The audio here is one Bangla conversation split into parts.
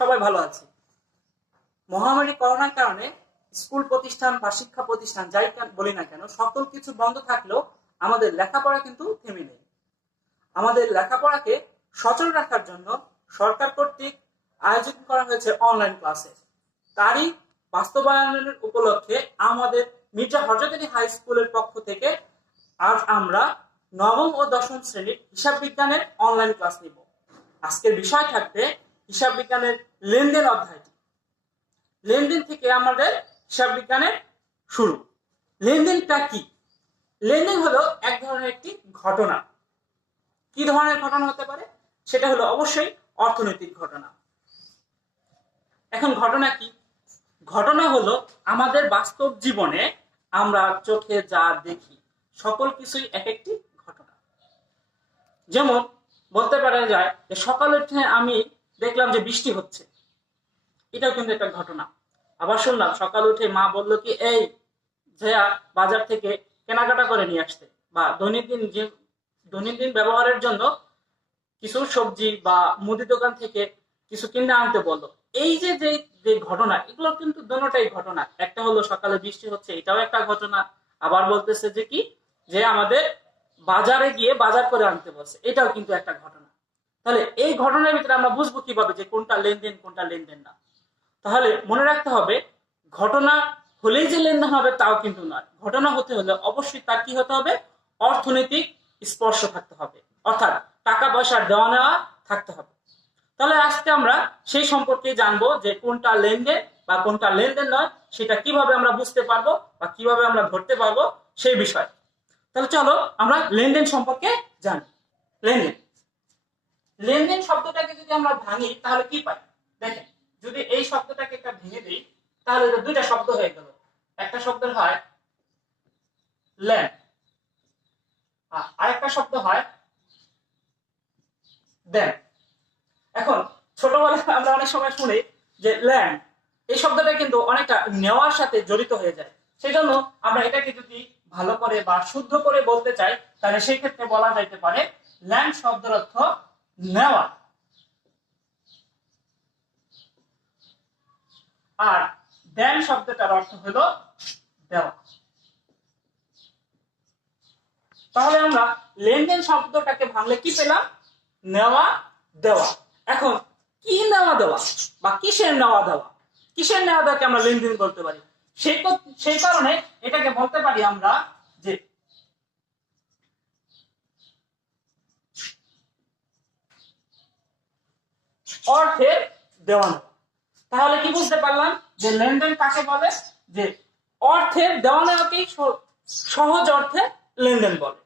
সবাই ভালো আছি। মহামারী করোনার কারণে স্কুল প্রতিষ্ঠান বা শিক্ষা প্রতিষ্ঠান যাই বলি না কেন, সকল কিছু বন্ধ থাকলেও আমাদের লেখাপড়া কিন্তু থেমে নেই। আমাদের লেখাপড়াকে সচল রাখার জন্য সরকার কর্তৃক আয়োজন করা হয়েছে অনলাইন ক্লাসে। তারই বাস্তবায়নের উপলক্ষে আমাদের মির্জা হযরত আলী হাই স্কুলের পক্ষ থেকে আজ আমরা নবম ও দশম শ্রেণীর হিসাব বিজ্ঞানের অনলাইন ক্লাস নিব। আজকের বিষয় থাকবে হিসাব বিজ্ঞানের লেনদেন অধ্যায়টি। লেনদেন থেকে আমাদের হিসাব বিজ্ঞানের শুরু। লেনদেনটা কি? লেনদেন হলো এক ধরনের একটি ঘটনা। কি ধরনের ঘটনা হতে পারে? সেটা হলো অবশ্যই অর্থনৈতিক ঘটনা। এখন ঘটনা কি? ঘটনা হলো আমাদের বাস্তব জীবনে আমরা চোখে যা দেখি সকল কিছুই এক একটি ঘটনা। যেমন বলতে পারা যায় যে সকালে উঠে আমি দেখলাম যে বৃষ্টি হচ্ছে, এটাও কিন্তু একটা ঘটনা। আবার শুনলাম সকালে উঠে মা বললো কি এই যা বাজার থেকে কেনাকাটা করে নিয়ে আসতে, বা দৈনন্দিন ব্যবহারের জন্য কিছু সবজি বা মুদি দোকান থেকে কিছু কিনে আনতে বললো। এই যে যে ঘটনা, এগুলো কিন্তু দুটোটাই ঘটনা। একটা হলো সকালে বৃষ্টি হচ্ছে, এটাও একটা ঘটনা। আবার বলতেছে যে কি, যে আমাদের বাজারে গিয়ে বাজার করে আনতে বলছে, এটাও কিন্তু একটা ঘটনা। তাহলে এই ঘটনার ভিতরে আমরা বুঝবো কিভাবে যে কোনটা লেনদেন কোনটা লেনদেন না? তাহলে মনে রাখতে হবে, ঘটনা হলেই যে লেনদেন হবে তাও কিন্তু নয়। ঘটনা হতে হলে অবশ্যই তার কি হতে হবে? অর্থনৈতিক স্পর্শ থাকতে হবে, অর্থাৎ টাকা পয়সার দেওয়া নেওয়া থাকতে হবে। তাহলে আজকে আমরা সেই সম্পর্কে জানবো যে কোনটা লেনদেন বা কোনটা লেনদেন নয়, সেটা কিভাবে আমরা বুঝতে পারবো বা কিভাবে আমরা ধরতে পারবো সেই বিষয়। তাহলে চলো আমরা লেনদেন সম্পর্কে জানি। লেনদেন লেনদেন শব্দটাকে যদি আমরা ভাঙি তাহলে কি পাই? দেখেন, যদি এই শব্দটাকে একটা ভেঙে দিই তাহলে দুইটা শব্দ হয়ে গেল। একটা শব্দ হয় লেন, আর একটা শব্দ হয় দেন। এখন ছোটবেলায় আমরা অনেক সময় শুনি যে ল্যান্ড, এই শব্দটা কিন্তু অনেকটা নেওয়ার সাথে জড়িত হয়ে যায়। সেই জন্য আমরা এটাকে যদি ভালো করে বা শুদ্ধ করে বলতে চাই তাহলে সেই ক্ষেত্রে বলা যাইতে পারে ল্যান্ড শব্দের অর্থ নেওয়া, আর দেন শব্দটার অর্থ হলো দেওয়া। তাহলে আমরা লেনদেন শব্দটাকে ভাঙলে কি পেলাম? নেওয়া দেওয়া। এখন কি নেওয়া দেওয়া বা কিসের নেওয়া দেওয়া? কিসের নেওয়া দেওয়াকে আমরা লেনদেন বলতে পারি? সেই কারণে এটাকে বলতে পারি আমরা যে অর্থের দেওয়া নেওয়া। তাহলে কি বুঝতে পারলাম যে লেনদেন কাকে বলে? যে অর্থের দেওয়া নেওয়াকেই সহজ অর্থে লেনদেন বলে।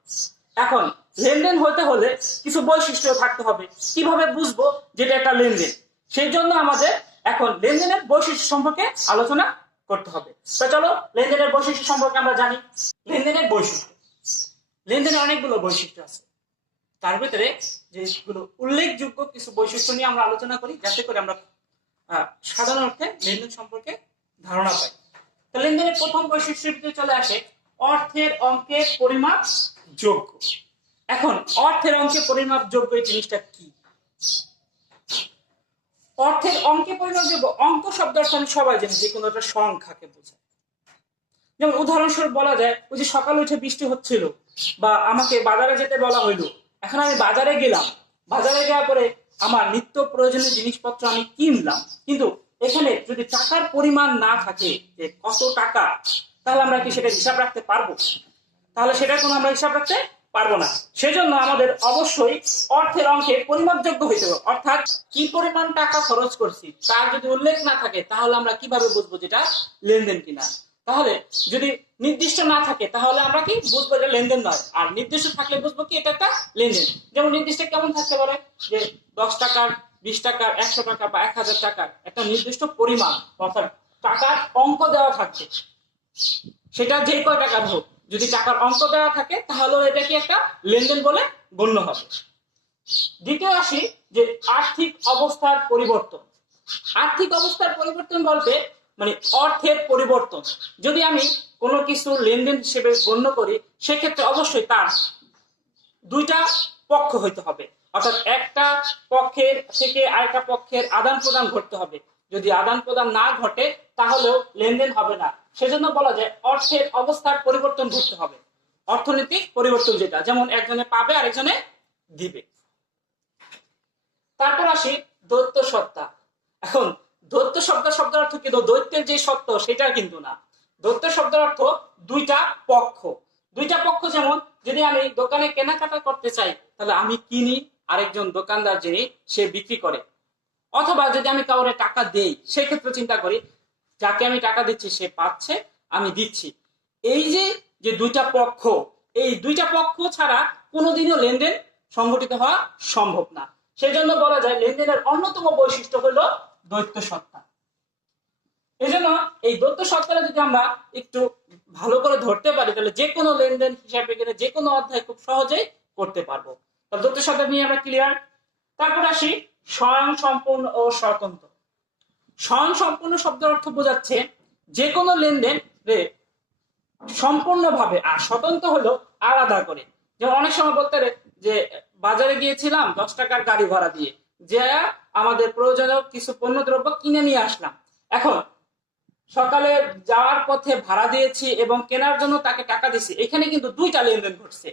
এখন লেনদেন হতে হলে কিছু বৈশিষ্ট্য থাকতে হবে। কিভাবে বুঝবো যেটা একটা লেনদেন? সেই জন্য আমাদের এখন লেনদেনের বৈশিষ্ট্য সম্পর্কে আলোচনা করতে হবে। তো চলো লেনদেনের বৈশিষ্ট্য সম্পর্কে আমরা জানি। লেনদেনের বৈশিষ্ট্য, লেনদেনের অনেকগুলো বৈশিষ্ট্য আছে। তার ভিতরে যেগুলো উল্লেখযোগ্য কিছু বৈশিষ্ট্য নিয়ে আমরা আলোচনা করি, যাতে করে আমরা সাধারণ অর্থে লেনদেন সম্পর্কে ধারণা পাই। তো লেনদেনের প্রথম বৈশিষ্ট্যটিতে চলে আসে অর্থের অঙ্কের পরিমাপ যোগ্য। এখন অর্থের অঙ্কে পরিমাপ যোগ্য এই জিনিসটা কি? অর্থের অঙ্কে পরিমাপ যোগ্য, অঙ্ক শব্দ অর্থ আমি সবাই জানি যে কোনো একটা সংখ্যাকে বোঝায়। যেমন উদাহরণস্বরূপ বলা যায়, ওই যে সকালে উঠে বৃষ্টি হচ্ছিল বা আমাকে বাজারে যেতে বলা হইলো, এখন আমি বাজারে গেলাম, বাজারে যাওয়ার পরে আমার নিত্য প্রয়োজনীয় জিনিসপত্র আমি কিনলাম, কিন্তু এখানে যদি টাকার পরিমাণ না থাকে যে কত টাকা, তাহলে আমরা কি সেটা হিসাব রাখতে পারবো? তাহলে সেটা কোনো আমরা হিসাব রাখতে পারবো না। সেজন্য আমাদের অবশ্যই অর্থের অঙ্কে পরিমাপযোগ্য হইতে হবে, অর্থাৎ কি পরিমাণ টাকা খরচ করছি তার যদি উল্লেখ না থাকে তাহলে আমরা কিভাবে বুঝবো যেটা লেনদেন কিনা? তাহলে যদি নির্দিষ্ট না থাকে তাহলে আমরা কি বুঝবো যে লেনদেন নয়, আর নির্দিষ্ট থাকলে বুঝবো কি এটা একটা লেনদেন। যেমন নির্দিষ্ট কেমন থাকতে পারে? যে 10 টাকার, 20 টাকার, 100 টাকা বা 1000 টাকার একটা নির্দিষ্ট পরিমাণ, অর্থাৎ টাকার অঙ্ক দেওয়া থাকছে, সেটা যে কয় টাকার হোক, যদি টাকার অঙ্ক দেওয়া থাকে তাহলে এটা কি একটা লেনদেন বলে গণ্য হবে। দ্বিতীয় আসি যে আর্থিক অবস্থার পরিবর্তন। আর্থিক অবস্থার পরিবর্তন বলতে মানে অর্থের পরিবর্তন। যদি আমি কোনো কিছু লেনদেন হিসেবে গণ্য করি, সেক্ষেত্রে অবশ্যই তার দুইটা পক্ষ হইতে হবে, অর্থাৎ একটা পক্ষের থেকে আরেকটা পক্ষের আদান প্রদান ঘটতে হবে। যদি আদান প্রদান না ঘটে তাহলেও লেনদেন হবে না। সেজন্য বলা যায় অর্থের অবস্থার পরিবর্তন ঘটতে হবে, অর্থনৈতিক পরিবর্তন যেটা, যেমন একজনে পাবে আরেকজনে দিবে। তারপর আসি দৈত্য সত্তা। এখন দৈত্য শব্দের অর্থ কিন্তু দৈত্যের যে সত্য সেটা কিন্তু না। দৈত্য শব্দের অর্থ দুইটা পক্ষ। দুইটা পক্ষ, যেমন যদি আমি দোকানে কেনাকাটা করতে চাই তাহলে আমি কিনি, আরেকজন দোকানদার যিনি সে বিক্রি করে। অথবা যদি আমি কাউরে টাকা দেই সেক্ষেত্রে চিন্তা করি যাকে আমি টাকা দিচ্ছি সে পাচ্ছে, আমি দিচ্ছি। এই যে যে দুইটা পক্ষ, এই দুইটা পক্ষ ছাড়া কোনোদিনও লেনদেন সংগঠিত হওয়া সম্ভব না। সেজন্য বলা যায় লেনদেনের অন্যতম বৈশিষ্ট্য হলো দ্বৈত সত্তা। এই জন্য এই দ্বৈত সত্তাটা যদি আমরা একটু ভালো করে ধরতে পারি তাহলে যে কোনো লেনদেন হিসাবে গেলে যে কোনো অধ্যায় খুব সহজেই করতে পারবো। তাহলে দ্বৈত সত্তা নিয়ে আমরা ক্লিয়ার। তারপর আসি স্বয়ং সম্পূর্ণ ও স্বতন্ত্র। স্বয়ং সম্পূর্ণ শব্দের অর্থ বোঝাচ্ছে যে কোনো লেনদেন সম্পূর্ণভাবে, আর স্বতন্ত্র হলো আলাদা করে। যেমন অনেক সময় বলতে পারে যে বাজারে গিয়েছিলাম 10 টাকার গাড়ি ভাড়া দিয়ে, যে আমাদের প্রয়োজনীয় কিছু পণ্য দ্রব্য কিনে নিয়ে আসলাম। এখন সকালে যাওয়ার পথে ভাড়া দিয়েছি এবং কেনার জন্য তাকে টাকা দিয়েছি, এখানে কিন্তু দুইটা লেনদেন ঘটছে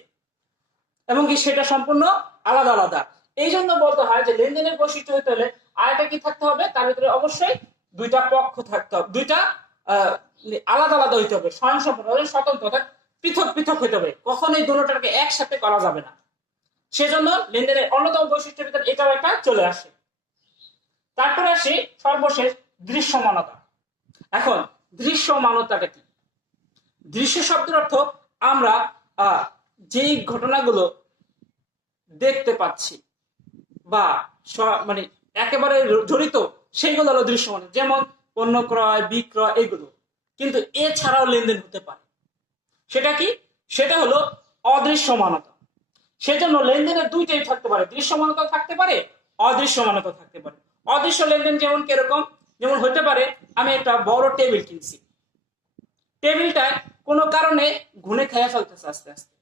এবং কি সেটা সম্পূর্ণ আলাদা আলাদা। এই জন্য বলতে হয় যে লেনদেনের বৈশিষ্ট্য হতে হলে আরেকটা কি থাকতে হবে, তার ভিতরে অবশ্যই দুইটা পক্ষ থাকতে হবে, দুইটা আলাদা আলাদা হইতে হবে, স্বয়ংসম্পূর্ণ স্বতন্ত্র, অর্থাৎ পৃথক পৃথক হইতে হবে, কখনোই দুটোটাকে একসাথে করা যাবে না। সেজন্য লেনদেনের অন্যতম বৈশিষ্ট্যের ভিতরে এটাও একটা চলে আসে। তারপরে আসি সর্বশেষ দৃশ্যমানতা। এখন দৃশ্যমানতাটা কি? দৃশ্য শব্দের অর্থ আমরা যেই ঘটনাগুলো দেখতে পাচ্ছি বা মানে একেবারে জড়িত সেগুলো হলো দৃশ্যমান, যেমন পণ্য ক্রয় বিক্রয় এগুলো। কিন্তু এছাড়াও লেনদেন হতে পারে, সেটা কি? সেটা হলো অদৃশ্যমানতা। সেজন্য লেনদেনের দুইটাই থাকতে পারে, দৃশ্যমানতা থাকতে পারে, অদৃশ্যমানতা থাকতে পারে। অদৃশ্য লেনদেন যেমন কিরকম? যেমন হতে পারে আমি একটা বড় টেবিল কিনছি, টেবিলটায় কোনো কারণে ঘুনে খেয়ে ফেলতেছে আস্তে আস্তে,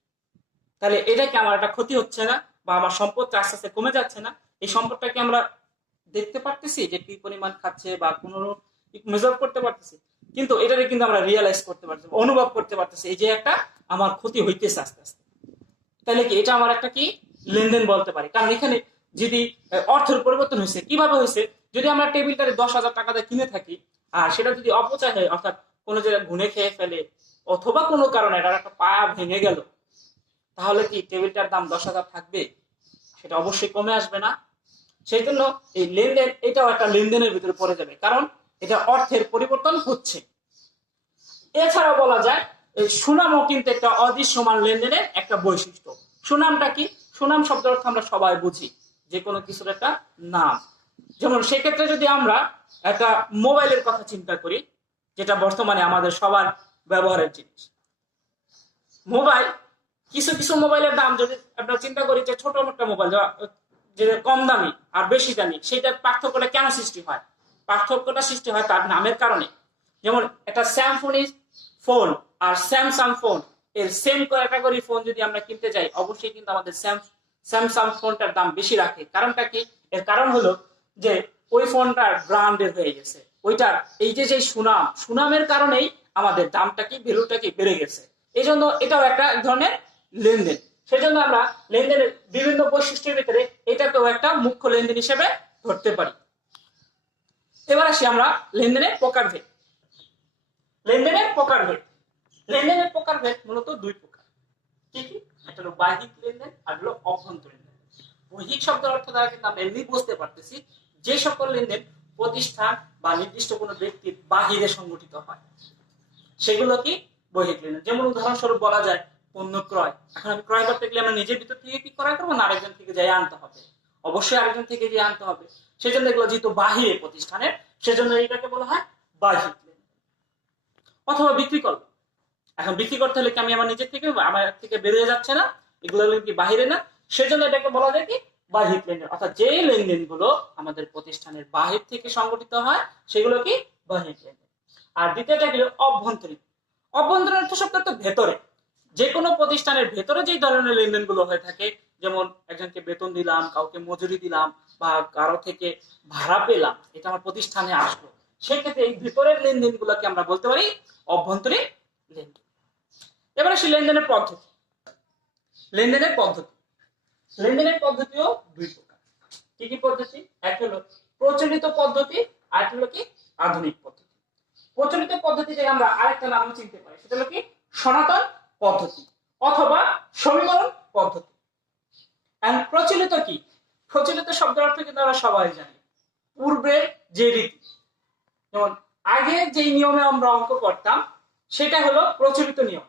তাহলে এটা কি আমার একটা ক্ষতি হচ্ছে না বা আমার সম্পদটা আস্তে আস্তে কমে যাচ্ছে না? এই সম্পদটাকে আমরা দেখতে পারতেছি যে কি পরিমাণ খাচ্ছে বা কোনো মেজার করতে পারতেছি, কিন্তু এটাকে কিন্তু আমরা রিয়েলাইজ করতে পারছি, অনুভব করতে পারতেছি এই যে একটা আমার ক্ষতি হইতেছে আস্তে আস্তে। তাহলে কি এটা আমার একটা কি লেনদেন বলতে পারি? কারণ এখানে যদি অর্থের পরিবর্তন হয়েছে, কিভাবে হয়েছে? যদি আমরা টেবিলটারে 10,000 টাকা দিয়ে কিনে থাকি আর সেটা যদি অপচয় হয়, অর্থাৎ কোনো জায়গায় ঘুনে খেয়ে ফেলে অথবা কোনো কারণে এটার একটা পায়া ভেঙে গেল, তাহলে কি টেবিলটার দাম 10,000 থাকবে? সেটা অবশ্যই কমে আসবে না। সেই জন্য এই লেনদেন এটাও একটা লেনদেনের ভিতরে পড়ে যাবে, কারণ এটা অর্থের পরিবর্তন হচ্ছে। এছাড়াও বলা যায় এই সুনামও কিন্তু একটা অদৃশ্যমান লেনদেনের একটা বৈশিষ্ট্য। সুনামটা কি? সুনাম শব্দের অর্থ আমরা সবাই বুঝি, যে কোনো কিছুর একটা নাম। যেমন সেক্ষেত্রে যদি আমরা একটা মোবাইলের কথা চিন্তা করি, যেটা বর্তমানে আমাদের সবার ব্যবহারের জিনিস, মোবাইল, কিছু কিছু মোবাইলের দাম যদি আমরা চিন্তা করি যে ছোট মোটা মোবাইল যে কম দামি আর বেশি দামি, সেটার পার্থক্যটা কেন সৃষ্টি হয়? পার্থক্যটা সৃষ্টি হয় তার নামের কারণে। যেমন একটা স্যামসুং ফোন আর স্যামসাং ফোন, এর সেম ক্যাটাগরি ফোন যদি আমরা কিনতে যাই, অবশ্যই কিন্তু আমাদের স্যামসাং ফোনটার দাম বেশি রাখে। কারণটা কি? এর কারণ হলো যে ওই ফোনটার ব্র্যান্ডের হয়ে গেছে, ওইটার এই যে সুনামের কারণেই আমাদের দামটা কি, ভ্যালুটা কি বেড়ে গেছে। এই জন্য এটাও একটা ধরনের লেনদেন। সেজন্য আমরা লেনদেনের বিভিন্ন বৈশিষ্ট্যের ভিতরে এটাকেও একটা মুখ্য লেনদেন হিসেবে ধরতে পারি। এবার আসি আমরা লেনদেনের প্রকারভেদ। লেনদেনের প্রকারভেদ মূলত দুই প্রকার। কি কি? একটা হলো বাহ্যিক লেনদেন আর হলো অভ্যন্তরীণ লেনদেন। বাহ্যিক শব্দের অর্থ দ্বারা কিন্তু আমরা এমনি বুঝতে পারতেছি যে সকল লেনদেন প্রতিষ্ঠান বা নির্দিষ্ট কোনো ব্যক্তির বাহিরে সংগঠিত হয়, সেগুলো কি বাহ্যিক লেনদেন। যেমন উদাহরণস্বরূপ বলা যায় পণ্য ক্রয়। এখন আমি ক্রয় করতে গেলে আমরা নিজের ভিতর থেকে কি ক্রয় করবো না আরেকজন থেকে যাই আনতে হবে? অবশ্যই আরেকজন থেকে যে আনতে হবে। সেজন্য এগুলো যেহেতু বাহিরে প্রতিষ্ঠানের, সেজন্য এটাকে বলা হয় বাহ্যিক লেনদেন। অথবা বিক্রি করবো, এখন বিক্রি করতে হলে কি আমি আমার নিজের থেকে, আমার থেকে বেরিয়ে যাচ্ছে না, এগুলো কি বাহিরে না? সেজন্য এটাকে বলা যায় কি বাহ্যিক লেনদেন। অর্থাৎ যে লেনদেন গুলো আমাদের প্রতিষ্ঠানের বাহির থেকে সংগঠিত হয় সেগুলো কি বাহ্যিক লেনদেন। আর দ্বিতীয়টা কি অভ্যন্তরীণ। অভ্যন্তরীণ অর্থ শব্দ তো ভেতরে, যে কোনো প্রতিষ্ঠানের ভেতরে যে ধরনের লেনদেনগুলো হয়ে থাকে, যেমন একজনকে বেতন দিলাম, কাউকে মজুরি দিলাম, বা কারো থেকে ভাড়া পেলাম, এটা আমার প্রতিষ্ঠানে আসলো, সেক্ষেত্রে এই ভিতরের লেনদেনগুলোকে আমরা বলতে পারি অভ্যন্তরীণ লেনদেন। এবার আসি লেনদেনের পদ্ধতি। লেনদেনের পদ্ধতি লেনদেনের পদ্ধতিও দুই প্রকার। কি কি পদ্ধতি? একটা হলো প্রচলিত পদ্ধতি, আর একটা হলো কি আধুনিক পদ্ধতি। প্রচলিত পদ্ধতিতে আমরা আরেকটা নাম চিনতে পারি, সেটা হলো কি সনাতন পদ্ধতি অথবা সমীকরণ পদ্ধতি। এন্ড প্রচলিত কি? প্রচলিত শব্দের অর্থ কিন্তু আমরা সবাই জানি, পূর্বের যে রীতি, যেমন আগে যে নিয়মে আমরা অঙ্ক করতাম সেটা হলো প্রচলিত নিয়ম,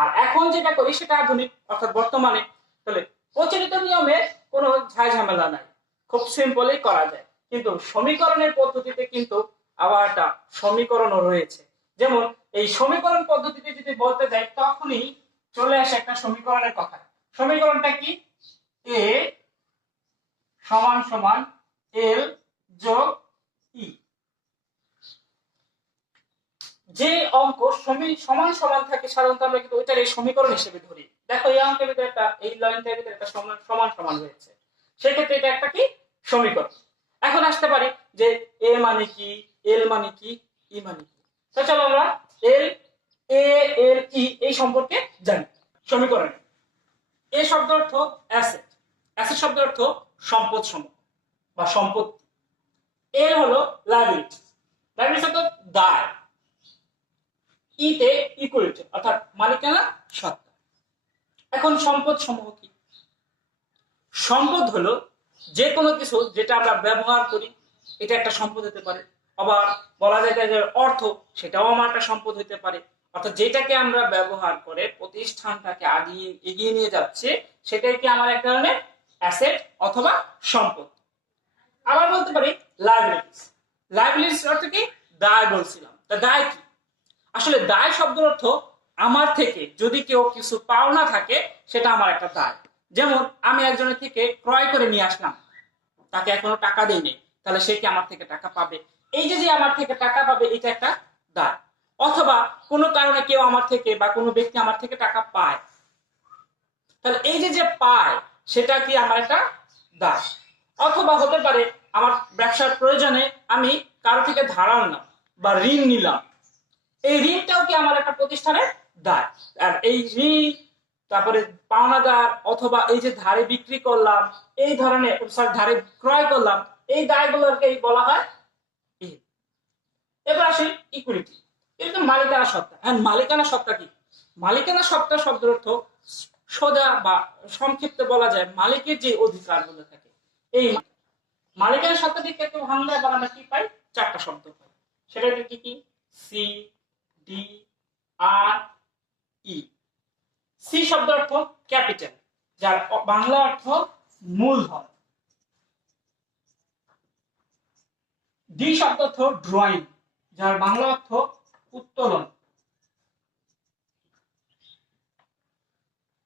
আর এখন যেটা করি সেটা আধুনিক, অর্থাৎ বর্তমানে। তাহলে প্রচলিত নিয়মে কোনো ঝামেলা নাই, খুব সিম্পলি করা যায়। কিন্তু সমীকরণের পদ্ধতিতে কিন্তু আবার একটা সমীকরণও রয়েছে। যেমন এই সমীকরণ পদ্ধতিতে যদি বলতে যাই, তখনই চলে আসে একটা সমীকরণের কথা। সমীকরণটা কি? এ সমান সমান এল যোগ ই। যে অঙ্ক সমান সমান থাকে সাধারণত আমরা কিন্তু ওইটার এই সমীকরণ হিসেবে ধরি। দেখো এই অঙ্কের ভিতরে একটা, এই লাইনটার ভিতরে একটা সমান সমান রয়েছে, সেক্ষেত্রে এটা একটা কি সমীকরণ। এখন আসতে পারি যে এ মানে কি, এল মানে কি, ই মানে কি। তো চলো আমরা এল এল ই এই সম্পর্কে জানি। সমীকরণে এ শব্দ অর্থ অ্যাসেট, অ্যাসেট শব্দ অর্থ সম্পদ সমূহ বা সম্পত্তি। এল হলো লায়াবিলিটি, লায়াবিলিটি অর্থ দায়। ইতে ইকুইটি অর্থাৎ মালিকানা সত্তা। এখন সম্পদ সমূহ কি? সম্পদ হলো যে কোনো কিছু যেটা আমরা ব্যবহার করি, এটা একটা সম্পদ হতে পারে। আবার বলা যায় যে অর্থ, সেটাও আমার একটা সম্পদ হতে পারে। অর্থাৎ যেটাকে আমরা ব্যবহার করে প্রতিষ্ঠানটাকে এগিয়ে নিয়ে যাচ্ছে, সেটাই কি আমার এক ধরনের অ্যাসেট অথবা সম্পদ। আবার বলতে পারি লায়াবিলিটিস। লায়াবিলিটিস অর্থ কি? দায় বলছিলাম। তা দায় কি? আসলে দায় শব্দের অর্থ আমার থেকে যদি কেউ কিছু পাওনা থাকে, সেটা আমার একটা দায়। যেমন আমি একজনের থেকে ক্রয় করে নিয়ে আসলাম, তাকে এখনো টাকা দেইনি, তাহলে সে কি আমার থেকে টাকা পাবে? এই যে আমার থেকে টাকা পাবে, এটা একটা দায়। অথবা কোনো কারণে কেউ আমার থেকে বা কোনো ব্যক্তি আমার থেকে টাকা পায়, তাহলে এই যে পায়, সেটা কি আমার একটা দায়। অথবা হতে পারে আমার ব্যবসার প্রয়োজনে আমি কারো থেকে ধার আনলাম বা ঋণ নিলাম, এই ঋণটাও কি আমার একটা প্রতিষ্ঠানের দায়। আর এই ঋণ, তারপরে পাওনাদার, অথবা এই যে ধারে বিক্রি করলাম, এই ধরনের ধারে ক্রয় করলাম, এই দায়গুলোকে বলা হয় ঋণ। এবার আসি ইকুইটি, এটা মালিকানা সত্তা। হ্যাঁ, মালিকানা সত্তা কি? মালিকানা সত্তা শব্দের অর্থ সোজা বা সংক্ষিপ্ত বলা যায় মালিকের যে অধিকারগুলো থাকে। এই মালিকানা সত্তা থেকে একটু ভাঙলে আবার আমরা কি পাই? চারটা শব্দ পাই। সেটা কি কি? সি, ডি, আর, ই। সি শব্দ অর্থ ক্যাপিটাল, যার বাংলা অর্থ মূলধন। ডি শব্দ অর্থ ড্রয়িং, যার বাংলা অর্থ উত্তোলন।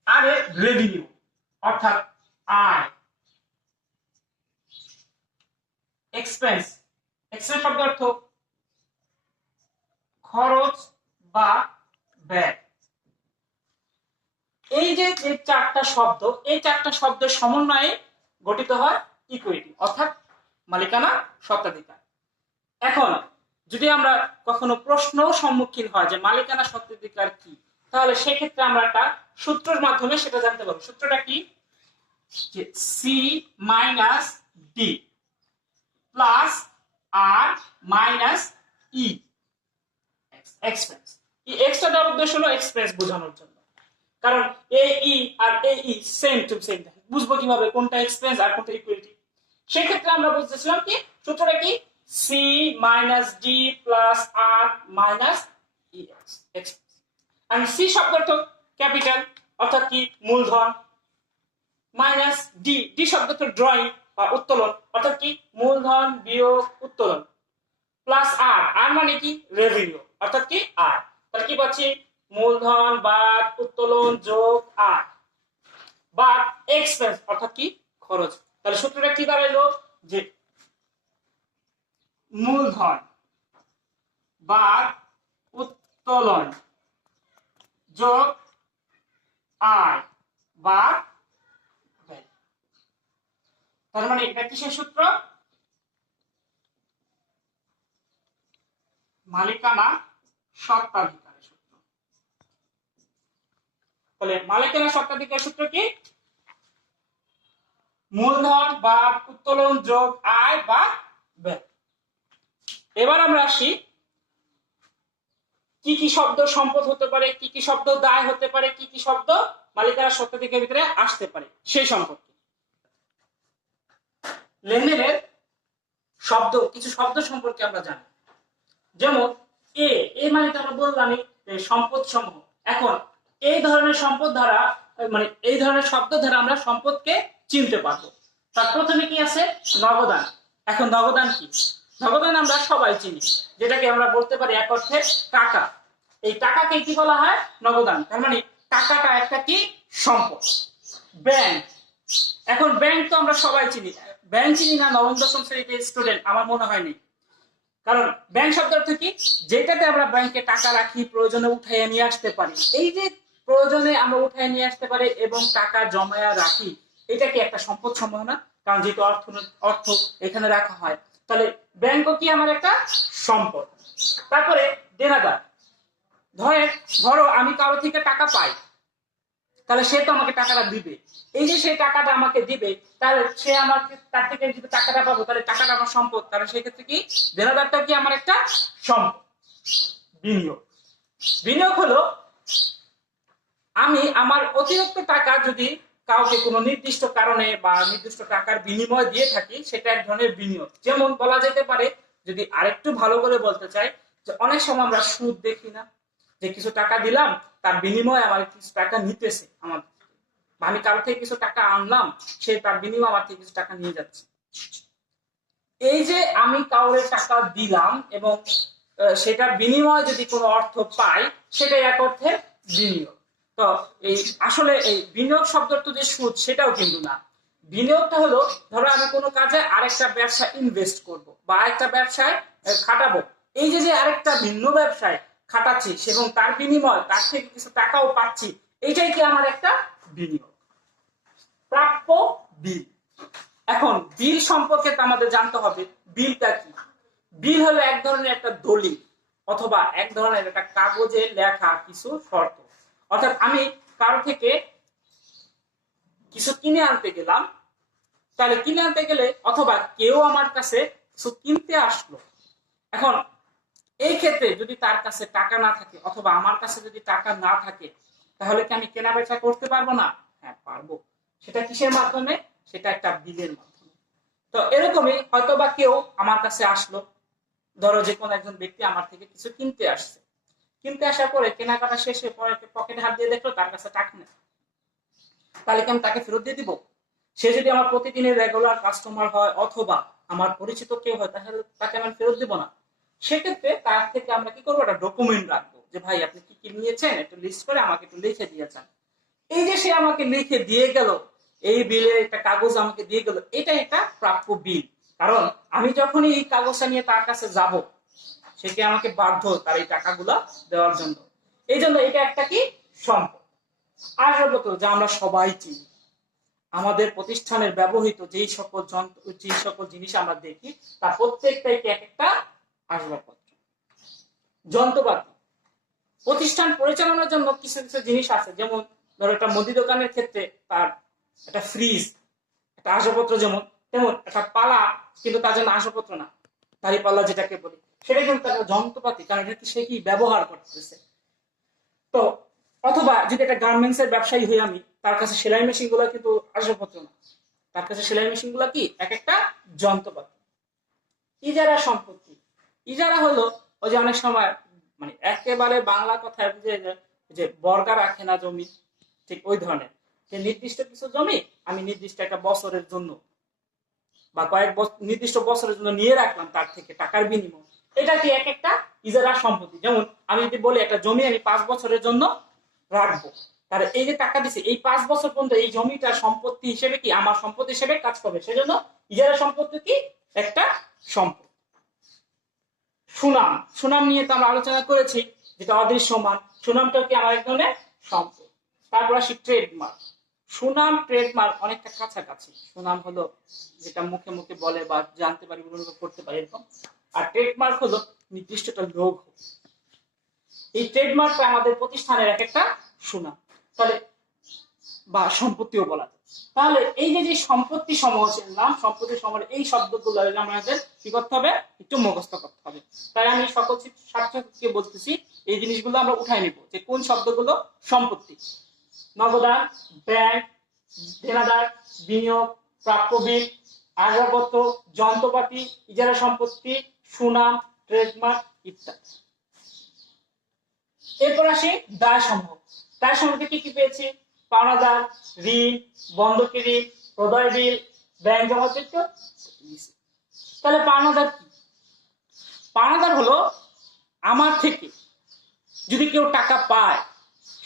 আর রেভিনিউ অর্থাৎ আয়। এক্সপেন্স, এক্সপেন্স শব্দ অর্থ খরচ বা ব্যয়। এই যে চারটা শব্দ, এই চারটা শব্দের সমন্বয়ে গঠিত হয় ইকুইটি অর্থাৎ মালিকানা স্বত্বাধিকার। এখন যদি আমরা কখনো প্রশ্ন সম্মুখীন হয় যে মালিকানা স্বত্বাধিকার কি, তাহলে সেক্ষেত্রে আমরা একটা সূত্রের মাধ্যমে সেটা জানতে পারবো। সূত্রটা কি? যে সি মাইনাস ডি প্লাস আর মাইনাস ই এক্সপেন্স। এই এক্সটা দেওয়ার উদ্দেশ্য হলো এক্সপেন্স বোঝানোর জন্য, কারণ এ ই আর এ ই সেম টু সেম, বুঝবো কিভাবে কোনটা এক্সপেন্স আর কোনটা ইকুইটি। সেক্ষেত্রে আমরা বুঝতেছিলাম কি সূত্রটা কি? সি মাইনাস ডি প্লাস আর মাইনাস ই এক্স। আর সি শব্দটা ক্যাপিটাল অর্থাৎ কি মূলধন, মাইনাস ডি, ডি শব্দটা ড্রয়িং বা উত্তোলন অর্থাৎ কি মূলধন বিয়োগ উত্তোলন, প্লাস আর, আর মানে কি রেভিনিউ অর্থাৎ কি আর। তাহলে কি পাচ্ছি? মূলধন বাদ উত্তোলন যোগ আর বা এক্সপেন্স অর্থাৎ কি খরচ। তাহলে সূত্রটা কি দাঁড়াইলো? যে মূলধন বাদ উত্তোলন যোগ আয় বা ব্যয়। তার মানে এটা কিসের সূত্র? মালিকানা স্বত্বাধিকারের সূত্র। তাহলে মালিকানা স্বত্বাধিকার সূত্র কি? মূলধন বা উত্তোলন যোগ আয় বা ব্যয়। এবার আমরা আসি কি কি শব্দ সম্পদ হতে পারে, কি কি শব্দ দায় হতে পারে, কি কি শব্দ মালিকানা স্বত্বাধিকারের ভিতরে আসতে পারে সেই সম্পর্কে। লেনদেনের শব্দ, কিছু শব্দ সম্পর্কে আমরা জানি। যেমন এ মানে তো আমরা বললামই সম্পদ সমূহ। এখন এই ধরনের সম্পদ দ্বারা মানে এই ধরনের শব্দ দ্বারা আমরা সম্পদকে চিনতে পারবো। তার প্রথমে কি আছে? নগদান। এখন নগদান কি? নগদান আমরা সবাই চিনি, যেটাকে আমরা বলতে পারি এক অর্থে টাকা। এই টাকাকে কি বলা হয়? নগদান। তার মানে টাকাটা একটা কি? সম্পদ। ব্যাংক। এখন ব্যাংক তো আমরা সবাই চিনি। ব্যাংক চিনি না নবম দশম শ্রেণীতে স্টুডেন্ট? আমার মনে হয়নি। কারণ ব্যাংক শব্দ অর্থ কি? যেটাতে আমরা ব্যাংকে টাকা রাখি, প্রয়োজনে উঠাইয়া নিয়ে আসতে পারি। এই যে প্রয়োজনে আমরা উঠাইয়া নিয়ে আসতে পারি এবং টাকা জমায়া রাখি, এটা কি একটা সম্পদ সমূহ না? কারণ যেহেতু অর্থ এখানে রাখা হয়, তাহলে ব্যাংকও কি আমার একটা সম্পদ। তারপরে দেনাদার। ধরো আমি কারো থেকে টাকা পাই, তাহলে সে তো আমাকে টাকাটা দিবে। এই যে সে টাকাটা আমাকে দিবে, তাহলে সে আমাকে তার থেকে যদি টাকাটা পাবো, তাহলে টাকাটা আমার সম্পদ। তাহলে সেক্ষেত্রে কি দেনাদারটা কি আমার একটা সম্পদ। বিনিয়োগ। বিনিয়োগ হলো আমি আমার অতিরিক্ত টাকা যদি কাউকে কোনো নির্দিষ্ট কারণে বা নির্দিষ্ট টাকার বিনিময় দিয়ে থাকি, সেটা এক ধরনের বিনিয়োগ। যেমন বলা যেতে পারে, যদি আরেকটু ভালো করে বলতে চাই, যে অনেক সময় আমরা সুদ দেখি না, যে কিছু টাকা দিলাম তার বিনিময়ে আমার কিছু টাকা নিতেছে আমার, আমি কারো থেকে কিছু টাকা আনলাম, সে তার বিনিময়ে আমার থেকে কিছু টাকা নিয়ে যাচ্ছে। এই যে আমি কাউরে টাকা দিলাম এবং সেটার বিনিময়ে যদি কোনো অর্থ পাই, সেটাই এক অর্থে বিনিয়োগ। তো এই আসলে এই বিনিয়োগ শব্দটা যে সুদ, সেটাও কিন্তু না। বিনিয়োগটা হলো, ধরো আমি কোনো কাজে আরেকটা ব্যবসা ইনভেস্ট করব বা আরেকটা ব্যবসায় খাটাবো। এই যে আরেকটা ভিন্ন ব্যবসায় খাটাচ্ছি এবং তার বিনিময় তার থেকে কিছু টাকাও পাচ্ছি, এইটাই কি আমার একটা বিনিয়োগ। প্রাপ্য বিল। এখন বিল সম্পর্কে তো আমাদের জানতে হবে, বিলটা কি? বিল হলো এক ধরনের একটা দলিল অথবা এক ধরনের একটা কাগজে লেখা কিছু শর্ত। অর্থাৎ আমি কারো থেকে কিছু কিনে আনতে গেলাম, তাহলে কিনে আনতে গেলে অথবা কেউ আমার কাছে কিছু কিনতে আসলো, এখন এই ক্ষেত্রে যদি তার কাছে টাকা না থাকে অথবা আমার কাছে যদি টাকা না থাকে, তাহলে কি আমি কেনা বেচা করতে পারবো না? হ্যাঁ পারবো। সেটা কিসের মাধ্যমে? সেটা একটা বিলের মাধ্যমে। তো এরকমই হয়তো বা কেউ আমার কাছে আসলো, ধরো যে কোনো একজন ব্যক্তি আমার থেকে কিছু কিনতে আসছে, কিনতে আসার পরে কেনাকাটা শেষে পরে পকেটে হাত দিয়ে দেখলো তার কাছে টাকা নেই, তাহলে কি আমি তাকে ফেরত দিয়ে দিব? সে যদি আমার প্রতিদিনের রেগুলার কাস্টমার হয় অথবা আমার পরিচিত কেউ হয়, তাহলে তাকে আমি ফেরত দিব না। সেক্ষেত্রে তার থেকে আমরা কি করবো? একটা ডকুমেন্ট রাখবো, যে ভাই আপনি কি কি নিয়েছেন একটু লিস্ট করে আমাকে একটু লিখে দিয়েছেন। এই যে সে আমাকে লিখে দিয়ে গেল, এই বিলের একটা কাগজ আমাকে দিয়ে গেল, এটা একটা প্রাপ্য বিল। কারণ আমি যখনই এই কাগজটা নিয়ে তার কাছে যাব, সে কি আমাকে বাধ্য তার এই টাকাগুলো দেওয়ার জন্য। এই জন্য এটা একটা কি? সম্পদ। আসবাবপত্র, যা আমরা সবাই চিনি, আমাদের প্রতিষ্ঠানের ব্যবহৃত যেই সকল যন্ত্র, যে সকল জিনিস আমরা দেখি, তার প্রত্যেকটাই এক একটা আসবাবপত্র। যন্ত্রপাতি। প্রতিষ্ঠান পরিচালনার জন্য কিছু কিছু জিনিস আছে, যেমন ধরো একটা মুদি দোকানের ক্ষেত্রে তার একটা ফ্রিজ একটা আসবাবপত্র, যেমন তেমন একটা পালা কিন্তু তার জন্য আসবাবপত্র না, দাড়ি পাল্লা যেটাকে বলি, সেটা কিন্তু একটা যন্ত্রপাতি, কারণ এটা সে কি ব্যবহার করতেছে। তো অথবা যদি একটা গার্মেন্টস এর ব্যবসায়ী হই আমি, তার কাছে সেলাই মেশিন গুলো কিন্তু আসবাবপত্র না, তার কাছে সেলাই মেশিন গুলা কি? এক একটা যন্ত্রপাতি। ইজারা সম্পত্তি। ইজারা হলো ওই যে অনেক সময় মানে একেবারে বাংলা কথায় যে বর্গা রাখে না জমি, ঠিক ওই ধরনের, যে নির্দিষ্ট কিছু জমি আমি নির্দিষ্ট একটা বছরের জন্য বা নির্দিষ্ট বছরের জন্য নিয়ে রাখলাম তার থেকে টাকার বিনিময়, এটা কি এক একটা ইজারা সম্পত্তি। যেমন আমি যদি বলি একটা জমি আমি 5 বছরের জন্য রাখবো, তাহলে এই যে টাকা দিছে এই 5 বছর পর্যন্ত এই জমিটা সম্পত্তি হিসেবে কি আমার সম্পত্তি হিসেবে কাজ করবে, সেজন্য ইজারা সম্পত্তি কি? একটা সম্পদ। সুনাম। সুনাম নিয়ে তো আমরা আলোচনা করেছি, যেটা অদৃশ্যমান। সুনামটাও কি আমার এক ধরনের সম্পদ। তারপর আসি ট্রেডমার্ক। সুনাম ট্রেডমার্ক অনেকটা কাছাকাছি। সুনাম হলো যেটা মুখে মুখে বলে বা জানতে পারি, করতে পারি এরকম। আর ট্রেডমার্ক হলো নির্দিষ্ট একটা লোগো। এই ট্রেডমার্ক আমাদের প্রতিষ্ঠানের এক একটা সুনাম, তাহলে বা সম্পত্তিও বলা যায়। তাহলে এই যে সম্পত্তি সমূহ নাম, সম্পত্তি সমূহ, এই শব্দগুলো আমাদের কি করতে হবে, একটু মুখস্থ করতে হবে। তাই আমি সকল ছাত্রছাত্রীকে বলতেছি এই জিনিসগুলো আমরা উঠাই নিব, যে কোন শব্দগুলো সম্পত্তি। নগদান, ব্যাংক, দেনাদার, বিনিয়োগ, প্রাপ্য বিল, আসবাবপত্র, যন্ত্রপাতি, ইজারা সম্পত্তি, সুনাম, ট্রেডমার্ক ইত্যাদি। এরপর আসি দায় সমূহ। দায় সমূহকে কি কি পেয়েছি? পাওনাদার, ঋণ, বন্ধকি ঋণ, প্রদয় বিল, ব্যাংক জমাকৃত। তাহলে পাওনাদার কি? পাওনাদার হলো আমার থেকে যদি কেউ টাকা পায়,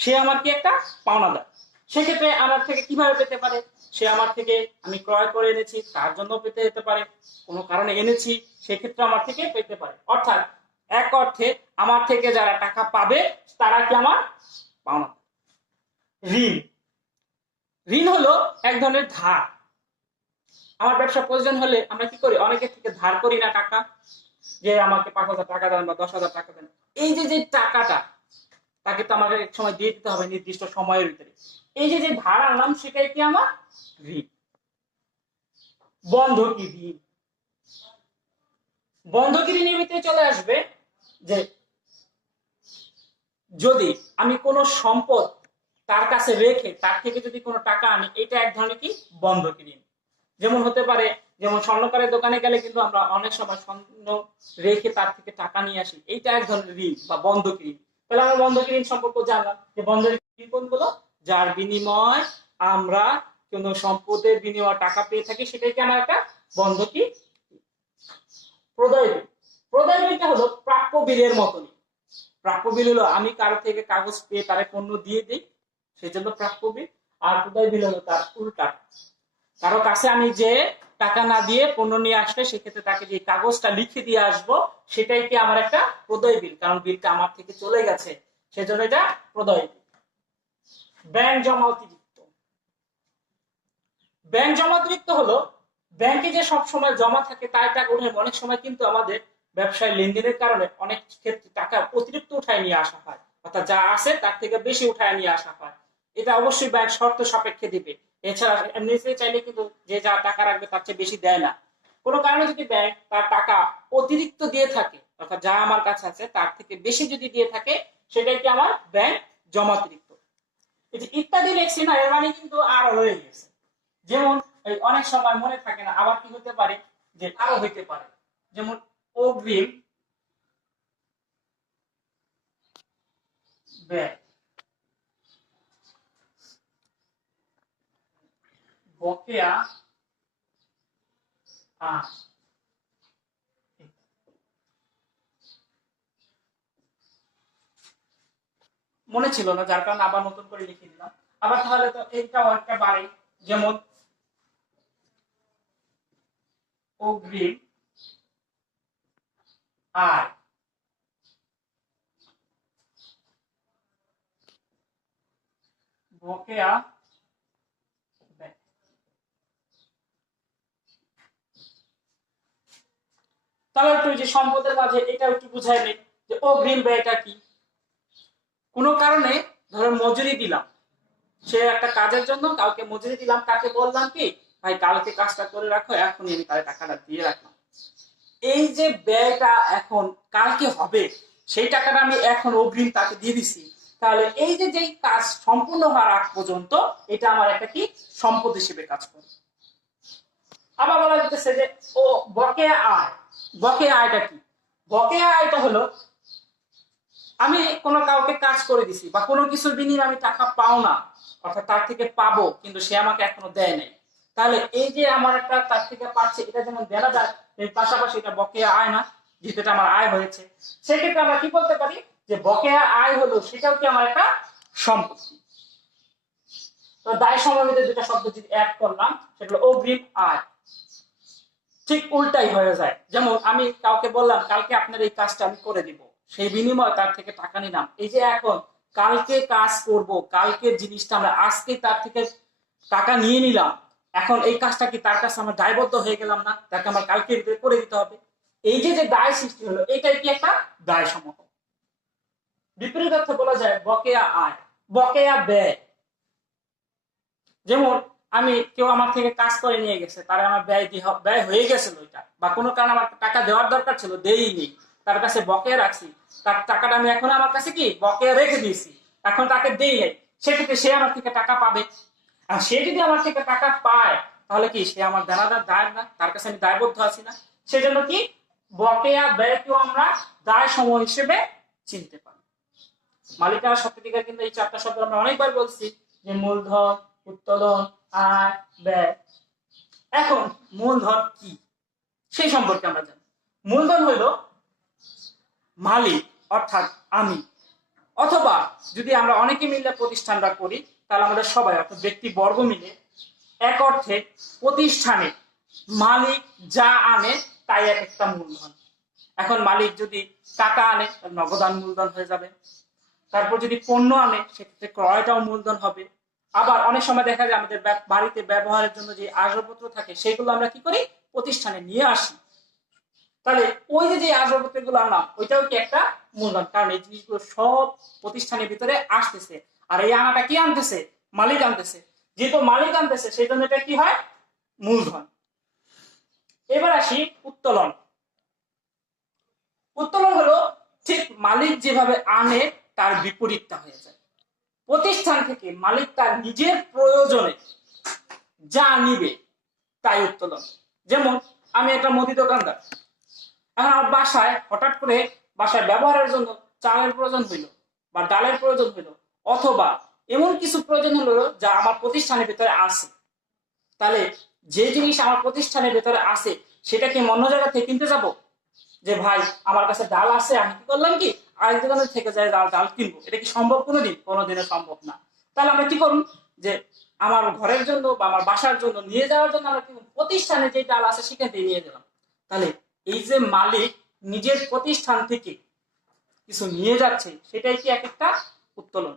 সে আমার কি একটা পাওনাদার। সেক্ষেত্রে আমার থেকে কিভাবে পেতে পারে? সে আমার থেকে, আমি ক্রয় করে এনেছি তার জন্য পেতে যেতে পারে, কোনো কারণে এনেছি সেক্ষেত্রে আমার থেকে পেতে পারে। অর্থাৎ এক অর্থে আমার থেকে যারা টাকা পাবে তারা কি আমার পাওনাদার। ঋণ, ঋণ হলো এক ধরনের ধার। আমার ব্যবসা প্রয়োজন হলে আমরা কি করি? অনেকের থেকে ধার করি না টাকা, যে আমাকে 5,000 টাকা দেন বা 10,000 টাকা দেন। এই যে টাকাটা তাকে তো আমাকে এক সময় দিয়ে দিতে হবে নির্দিষ্ট সময়ের ভিতরে। এই যে ধার আনলাম সেটাই কি আমার ঋণ। বন্ধকি ঋণ, বন্ধকি ঋণের ভিতরে চলে আসবে যে যদি আমি কোনো সম্পদ তার কাছে রেখে তার থেকে যদি কোনো টাকা আনি, এটা এক ধরনের কি বন্ধকি ঋণ। যেমন হতে পারে, যেমন স্বর্ণকারের দোকানে গেলে কিন্তু আমরা অনেক সময় স্বর্ণ রেখে তার থেকে টাকা নিয়ে আসি, এইটা এক ধরনের ঋণ বা বন্ধকি ঋণ। তাহলে আমরা বন্ধকি ঋণ সম্পর্কে জানলাম যে বন্ধকি ঋণ কোনগুলো, যার বিনিময় আমরা কোনো সম্পদের বিনিময়ে টাকা পেয়ে থাকি, সেটাই কি আমার একটা বন্ধকি। প্রদয় বিল, প্রদয় বিলটা হলো প্রাপ্য বিলের মতনই। প্রাপ্য বিল হলো আমি কারো থেকে কাগজ পেয়ে তারে পণ্য দিয়ে দিই, সেই জন্য প্রাপ্য বিল। আর প্রদয় বিল হলো তার উল্টা, কারো কাছে আমি যে টাকা না দিয়ে পণ্য নিয়ে আসলে সেক্ষেত্রে তাকে যে কাগজটা লিখে দিয়ে আসবো, সেটাই কি আমার একটা প্রদয় বিল, কারণ বিলটা আমার থেকে চলে গেছে, সেজন্য এটা প্রদয় বিল। ব্যাংক জমা অতিরিক্ত, ব্যাংক জমা অতিরিক্ত হলো ব্যাংকে যে সব সময় জমা থাকে তার টাকা উঠে। অনেক সময় কিন্তু আমাদের ব্যবসায় লেনদেনের কারণে অনেক ক্ষেত্রে টাকা অতিরিক্ত উঠায় নিয়ে আসা হয়, অর্থাৎ যা আছে তার থেকে বেশি উঠায় নিয়ে আসা হয়। এটা অবশ্যই ব্যাংক শর্ত সাপেক্ষে দিবে। এছাড়া এমনি চাইলে কিন্তু যে যা টাকা রাখবে তার চেয়ে বেশি দেয় না। কোনো কারণে যদি ব্যাংক তার টাকা অতিরিক্ত দিয়ে থাকে, অর্থাৎ যা আমার কাছে আছে তার থেকে বেশি যদি দিয়ে থাকে, সেটাই কি আমার ব্যাংক জমা অতিরিক্ত। ইত্যাদি লেখছি না, এর মানে কিন্তু আরো রয়ে গেছে। যেমন অনেক সময় মনে থাকে না, আবার কি হতে পারে যে আরো হইতে পারে, যেমন অগ্রিম ব্যয়, বকেয়া আয়। মনে ছিল না, যার কারণে আবার নতুন করে লিখে দিলাম। আবার তাহলে তো এইটাও একটা বাড়ে, যেমন অগ্রিম আয়, বকেয়া ব্যয়। তাহলে একটু যে সম্পদের মাঝে এটা একটু বুঝাই নেই যে অগ্রিম ব্যয়টা কি। কোনো কারণে ধরো মজুরি দিলাম, সে একটা কাজের জন্য কাউকে মজুরি দিলাম, তাকে বললাম কি ভাই কালকে কাজটা করে রাখো, এখনই আমি তাদের টাকাটা দিয়ে রাখলাম। এই যে ব্যয়টা এখন কালকে হবে, সেই টাকাটা আমি এখন অগ্রিম তাকে দিয়ে দিছি। তাহলে এই যে কাজ সম্পূর্ণ হওয়ার আগ পর্যন্ত এটা আমার একটা কি সম্পদ হিসেবে কাজ করে। আবার বলা যেতেছে যে ও বকেয়া আয়। বকেয়া আয়টা কি? বকেয়া আয়টা হলো আমি কোনো কাউকে কাজ করে দিছি বা কোনো কিছুর বিনিময়ে আমি টাকা পাও না, অর্থাৎ তার থেকে পাবো কিন্তু সে আমাকে এখনো দেয় নাই। তাহলে এই যে আমার একটা তার থেকে পাচ্ছে, এটা যেমন দেনা যায়, এর পাশাপাশি এটা বকেয়া আয় না, যেহেতু এটা আমার আয় হয়েছে। সেক্ষেত্রে আমরা কি বলতে পারি যে বকেয়া আয় হলো সেটাও কি আমার একটা সম্পত্তি। তো দায় সমবেত দুটা শব্দ যদি অ্যাড করলাম, সেগুলো অগ্রিম আয়। ঠিক উল্টাই হয়ে যায়, যেমন আমি কাউকে বললাম কালকে আপনার এই কাজটা আমি করে দিব, সেই বিনিময়ে তার থেকে টাকা নিলাম। এই যে এখন কালকে কাজ করব, কালকের জিনিসটা আমরা আজকে তার থেকে টাকা নিয়ে নিলাম, এখন এই কাজটা কি তার কাছে আমরা দায়বদ্ধ হয়ে গেলাম না, তাকে আমার কালকে করে দিতে হবে। এই যে যে দায় সৃষ্টি হলো, এটাই কি একটা দায় সমূহ। বিপরীত অর্থে বলা যায় বকেয়া আয়, বকেয়া ব্যয়। যেমন আমি কেউ আমার থেকে কাজ করে নিয়ে গেছে, তার আমার ব্যয় হয়ে গেছিল ওইটা, বা কোনো কারণে আমার টাকা দেওয়ার দরকার ছিল, দেইনি, তার কাছে বকেয়া রাখছি, তার টাকাটা আমি এখন আমার কাছে কি বকেয়া রেখে দিয়েছি, এখন তাকে দেই নাই, সেক্ষেত্রে সে আমার থেকে টাকা পাবে। আর সে যদি আমার থেকে টাকা পায়, তাহলে কি সে আমার দেনাদার দায় না, তার কাছে আমি দায়বদ্ধ আছি না। সেজন্য কি বকেয়া ব্যয়কেও আমরা দায় সমূহ হিসেবে চিনতে পারি। মালিকানা সত্ত্বাধিকার কিন্তু এই চারটা শব্দ আমরা অনেকবার বলছি, যে মূলধন, উত্তোলন, আয়, ব্যয়। এখন মূলধন কি সেই সম্পর্কে আমরা জানি। মূলধন হইল মালিক অর্থাৎ আমি, অথবা যদি আমরা অনেকে মিলে প্রতিষ্ঠানটা করি, তাহলে আমাদের সবাই অর্থাৎ ব্যক্তি বর্গ মিলে এক অর্থে প্রতিষ্ঠানে মালিক যা আনে তাই এক একটা মূলধন। এখন মালিক যদি টাকা আনে তাহলে নগদান মূলধন হয়ে যাবে, তারপর যদি পণ্য আনে সেক্ষেত্রে ক্রয়টাও মূলধন হবে। আবার অনেক সময় দেখা যায় আমাদের বাড়িতে ব্যবহারের জন্য যে আসবাবপত্র থাকে সেগুলো আমরা কি করি প্রতিষ্ঠানে নিয়ে আসি, তাহলে ওই যে আসবাবপত্র গুলো আনলাম ওইটাও কি একটা মূলধন, কারণ এই জিনিসগুলো সব প্রতিষ্ঠানের ভিতরে আসতেছে, আর এই আনাটা কি আনতেছে মালিক আনতেছে, যেহেতু মালিক আনতেছে সেই জন্য এটা কি হয় মূলধন। এবার আসি উত্তোলন। উত্তোলন হলো ঠিক মালিক যেভাবে আনে তার বিপরীতটা হয়ে যায়। প্রতিষ্ঠান থেকে মালিক তার নিজের প্রয়োজনে যা নিবে তাই উত্তোলন। যেমন আমি একটা মুদি দোকানদার, এখন আমার বাসায় হঠাৎ করে বাসায় ব্যবহারের জন্য চালের প্রয়োজন হইল বা ডালের প্রয়োজন হইল, অথবা এমন কিছু প্রয়োজন হলো যা আমার প্রতিষ্ঠানের ভিতরে আছে, তাহলে যে জিনিস আমার প্রতিষ্ঠানের ভিতরে আছে সেটাকে অন্য জায়গা থেকে কিনতে যাব? যে ভাই আমার কাছে ডাল আছে, আমি কি করলাম কি আরেক দোকানের থেকে যাই ডাল কিনবো, এটা কি সম্ভব? কোনোদিনে সম্ভব না। তাহলে আমরা কি করুন, যে আমার ঘরের জন্য বা আমার বাসার জন্য নিয়ে যাওয়ার জন্য আমরা কি প্রতিষ্ঠানে যে ডাল আছে সেখান থেকে নিয়ে গেলাম। তাহলে এই যে মালিক নিজের প্রতিষ্ঠান থেকে কিছু নিয়ে যাচ্ছে সেটাই কি এক একটা উত্তোলন।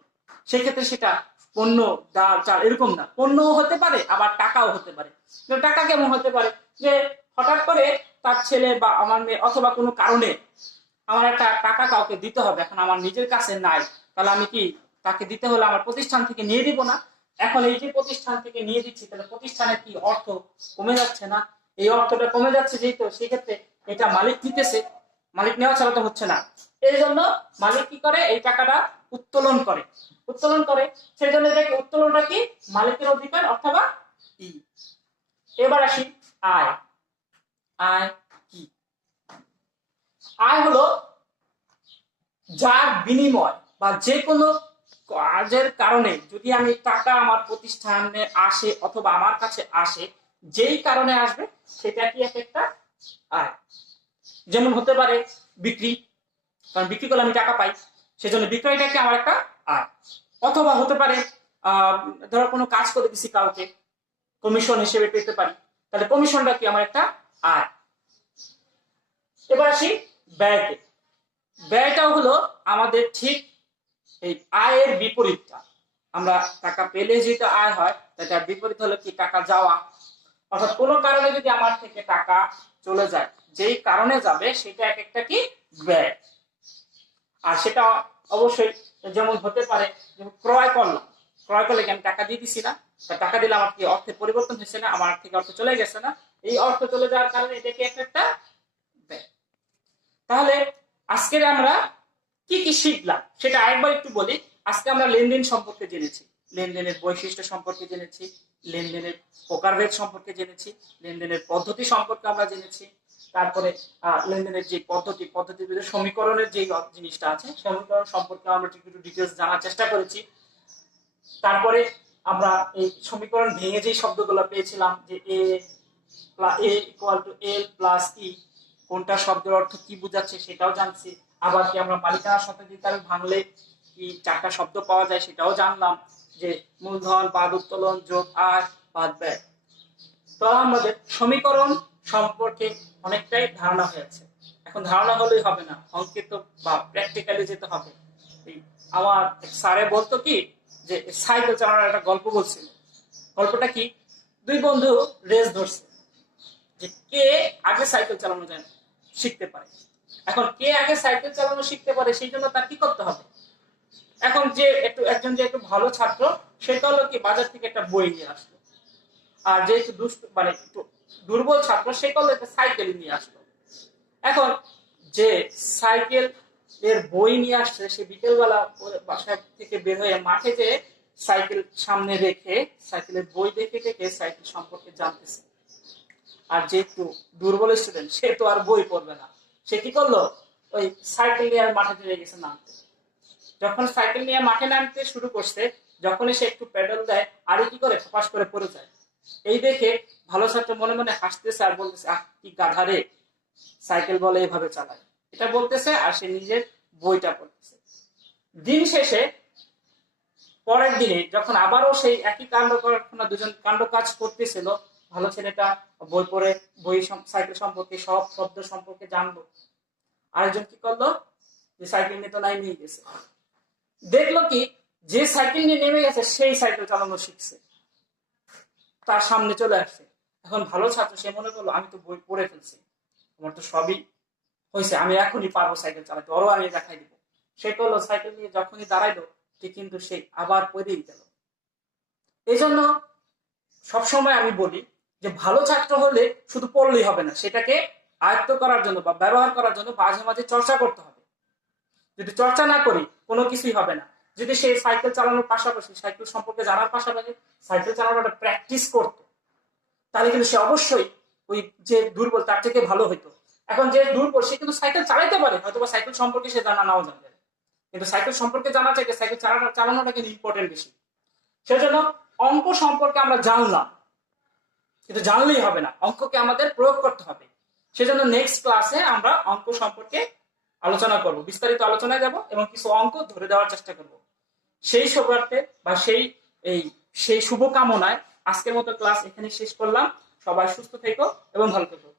সেক্ষেত্রে সেটা পণ্য, ডাল, চাল এরকম না, পণ্যও হতে পারে আবার টাকাও হতে পারে। টাকা কেমন হতে পারে, যে হঠাৎ করে তার ছেলে বা আমার মেয়ে অথবা কোনো কারণে আমার একটা টাকা কাউকে দিতে হবে, এখন আমার নিজের কাছে নাই, তাহলে আমি কি তাকে দিতে হলে আমার প্রতিষ্ঠান থেকে নিয়ে দিব না? এখন এই যে প্রতিষ্ঠান থেকে নিয়ে দিচ্ছি, তাহলে প্রতিষ্ঠানের কি অর্থ কমে যাচ্ছে না? এই অর্থটা কমে যাচ্ছে, যেহেতু সেক্ষেত্রে এটা মালিক নিতেছে, মালিক নেওয়া ছাড়া তো হচ্ছে না। এই জন্য মালিক কি করে, এই টাকাটা উত্তোলন করে, সেই জন্য এটাকে উত্তোলনটা কি মালিকের অধিকার অথবা ই। এবার আসি আয়। আয় কি? আয় হলো যার বিনিময় বা যে কোনো কাজের কারণে যদি আমি টাকা আমার প্রতিষ্ঠানে আসে অথবা আমার কাছে আসে, যেই কারণে আসবে সেটা কি একটা আয়। যেমন হতে পারে বিক্রি, কারণ বিক্রি করলে আমি টাকা পাই, সেজন্য বিক্রয়টাকে আমার একটা আয়। অথবা হতে পারে ধরো কোনো কাজ করে দিছি কাউকে, কমিশন হিসেবে পেতে পারি, তাহলে কমিশনটা কি আমার একটা আয়। এবার আসি ব্যয়কে। ব্যয়টাও হলো আমাদের ঠিক এই আয়ের বিপরীতটা। আমরা টাকা পেলে যেটা আয় হয় তার বিপরীত হলো কি টাকা যাওয়া, অর্থাৎ কোনো কারণে যদি আমার থেকে টাকা চলে যায়, যেই কারণে যাবে সেটা এক একটা কি ব্যয়। আর সেটা অবশ্যই যেমন হতে পারে, যেমন ক্রয় করলে কি আমি টাকা দিয়ে দিছি না, টাকা দিলে আমার কি অর্থের পরিবর্তন হয়েছে না, আমার থেকে অর্থ চলে গেছে না, এই অর্থ চলে যাওয়ার কারণে এটাকে একটা ব্যয়। তাহলে আজকের আমরা কি কি শিখলাম সেটা আরেকবার একটু বলি। আজকে আমরা লেনদেন সম্পর্কে জেনেছি, লেনদেনের বৈশিষ্ট্য সম্পর্কে জেনেছি, লেনদেনের প্রকারভেদ সম্পর্কে জেনেছি, লেনদেনের পদ্ধতি সম্পর্কে আমরা জেনেছি, তারপরে লেনদেনের যে পদ্ধতির ভিতরে সমীকরণের যে জিনিসটা আছে সমীকরণ সম্পর্কে আমরা একটু ডিটেলস জানার চেষ্টা করেছি। তারপরে আমরা এই সমীকরণ ভেঙে যে শব্দগুলো পেয়েছিলাম, যে এ equal to L plus E, কোনটা শব্দের অর্থ কি বোঝাচ্ছে সেটাও জানছি। আবার কি আমরা মালিকানা স্বত্বাধিকার ভাঙলে কি চারটা শব্দ পাওয়া যায় সেটাও জানলাম, যে মূলধন, বাদ উত্তোলন, যোগ আয়, বাদ ব্যয়। তো আমাদের সমীকরণ সম্পর্কে অনেকটাই ধারণা হয়েছে। এখন ধারণা হলেই হবে না, অঙ্কে তো বা প্র্যাকটিক্যালি যেতে হবে। এই আমার স্যারে বলতো কি যে সাইকেল চালানোর একটা গল্প বলছিল। গল্পটা কি, দুই বন্ধু রেস ধরছে যে কে আগে সাইকেল চালানো যায় শিখতে পারে। এখন কে আগে সাইকেল চালানো শিখতে পারে সেই জন্য তার কি করতে হবে, এখন যে একজন যে একটু ভালো ছাত্র সেটা হলো কি বাজার থেকে একটা বই নিয়ে আসলো, আর যে একটু দুষ্ট মানে একটু দুর্বল ছাত্র সে করলো একটা সাইকেল নিয়ে আসলো। এখন যে সাইকেল এর বই নিয়ে আসছে সে বিকেলবেলা বাসা থেকে বের হয়ে মাঠে যে সাইকেল সামনে রেখে সাইকেলের বই দেখে দেখে সাইকেল সম্পর্কে জানতেছে। আর যে একটু দুর্বল স্টুডেন্ট সে তো আর বই পড়বে না, সে কি করলো ওই সাইকেল নিয়ে মাঠে চলে গেছে নামতে। যখন সাইকেল নিয়ে মাঠে নামতে শুরু করছে, যখনই সে একটু প্যাডেল দেয় আরে কি করে ফপাস করে পড়ে যায়। এই দেখে ভালো ছাত্র মনে মনে হাসতেছে আর বলতেছে আহ কি গাধা রে, সাইকেল বলে এভাবে চালায়, এটা বলতেছে আর সে নিজের বইটা পড়তেছে। দিন শেষে পরের দিনে যখন আবারও সেই একই কাণ্ড কারখানা দুজন কাণ্ড কাজ করতেছিল, ভালো ছেলেটা বই পড়ে বই সাইকেল সম্পর্কে সব শব্দ সম্পর্কে জানলো। আরেকজন কি করলো, যে সাইকেল নিয়ে তো নাই নিয়ে গেছে, দেখলো কি যে সাইকেল নিয়ে নেমে গেছে সেই সাইকেল চালানো শিখছে, তার সামনে চলে আসছে। এখন ভালো ছাত্র সে মনে করলো আমি তো বই পড়ে ফেলছি, আমার তো সবই হয়েছে, আমি এখনই পারবো সাইকেল চালাতে, ওরও আমি দেখাই দিব। সে করলো সাইকেল নিয়ে যখনই দাঁড়াইলো ঠিক কিন্তু সে আবার পড়েই গেল। এই জন্য সবসময় আমি বলি যে ভালো ছাত্র হলে শুধু পড়লেই হবে না, সেটাকে আয়ত্ত করার জন্য বা ব্যবহার করার জন্য মাঝে মাঝে চর্চা করতে হবে। যদি চর্চা না করি কোনো কিছুই হবে না। যদি সে সাইকেল চালানোর পাশাপাশি সাইকেল সম্পর্কে জানার পাশাপাশি সাইকেল চালানোটা প্র্যাকটিস করতো, তাহলে কিন্তু সে অবশ্যই ওই যে দুর্বল তার থেকে ভালো হইতো। এখন যে দুর্বল সে কিন্তু সাইকেল চালাইতে পারে, হয়তো বা সাইকেল সম্পর্কে সে জানা নাও জানবে, কিন্তু সাইকেল সম্পর্কে জানা চাইতে সাইকেল চালানোটা কিন্তু ইম্পর্টেন্ট বেশি। সেজন্য অঙ্ক সম্পর্কে আমরা জানলাম, কিন্তু জানলেই হবে না, অঙ্ককে আমাদের প্রয়োগ করতে হবে। সেজন্য নেক্সট ক্লাসে আমরা অঙ্ক সম্পর্কে আলোচনা করব, বিস্তারিত আলোচনায় যাব এবং কিছু অঙ্ক ধরে দেওয়ার চেষ্টা করব। সেই সৌভাগ্যে বা সেই শুভকামনায় আজকের মতো ক্লাস এখানে শেষ করলাম। সবাই সুস্থ থেকো এবং ভালো থেকো।